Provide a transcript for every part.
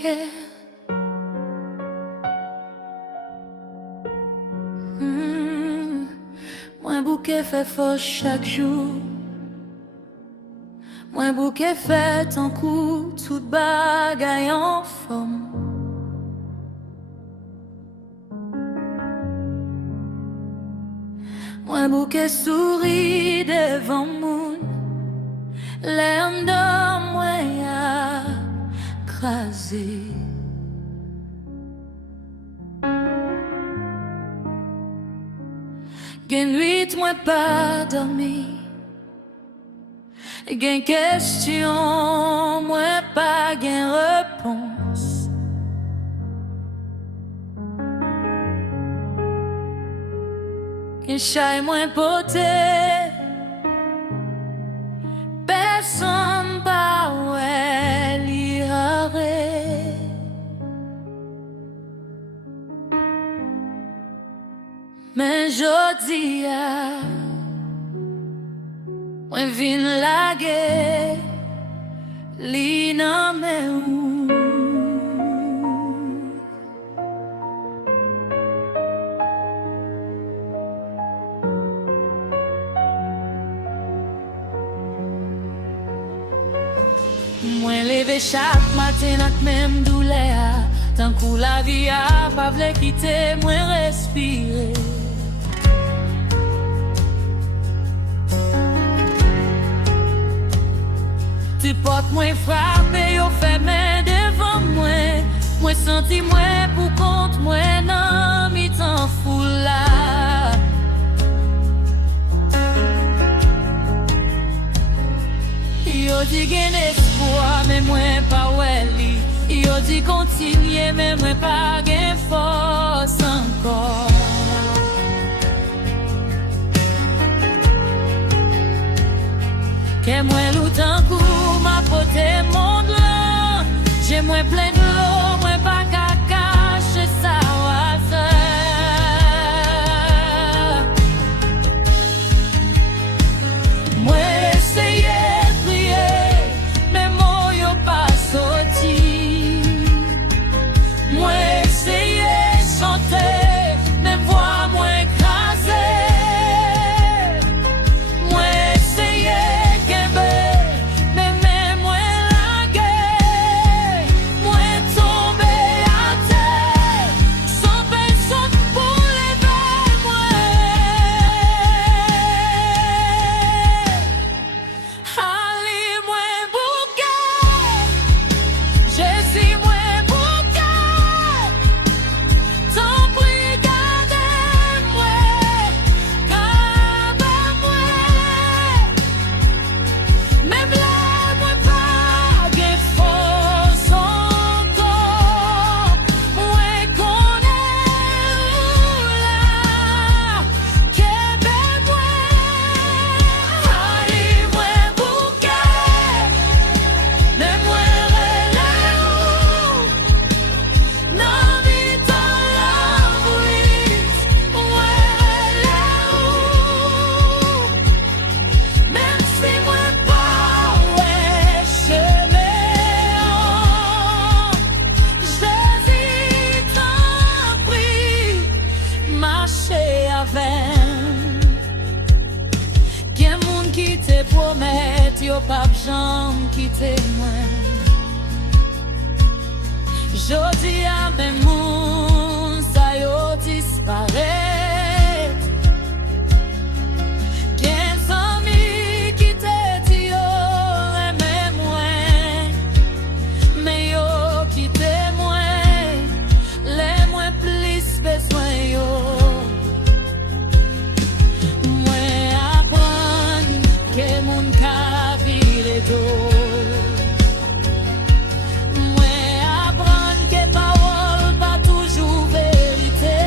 bouquet. Moi bouquet fait fort chaque jour. Moi bouquet fait en coup, toute bagaille en forme. Moi bouquet sourit devant moun, l'air de moi a crasé. Gen nuit moi pas dormi, gen question moi pas gen réponse. Gen chay moi poté, personne pas ouais li arrêt. Mais jodi a moi vin lage li nan men ou. Moi leve chaque matin ak même douleur, tant que la vie a pas vle quitter moi respirer. Tu portes moi frappé au fait main devant moi, moi senti moi pour compte moi nan mi tan fou là. Yo di gen espoir mais moi pas welli, yo di continuer mais moi pas gen force encore. Que moi loutan coup ma pote monde là, j'ai moins plein de l'eau, moi pas qu'à cacher ça va faire. Moi essayer prier, mais mots yo pas sorti. Moi essayer chanter, mais voix moins écrasée. Moi essayer promettre yo pas jamais quitter moi. Jodi a même moun sa yo disparaît. Gen zami qui te ti yo aime moi, mais yo quitte moi, les moins plus besoin yo. Que moun ka vire do, moi apprendre que parole pas toujours vérité.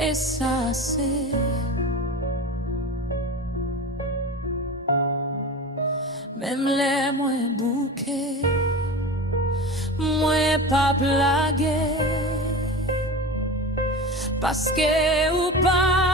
et ça c'est même les moins bouquets, moins pas blaguer, parce que ou pas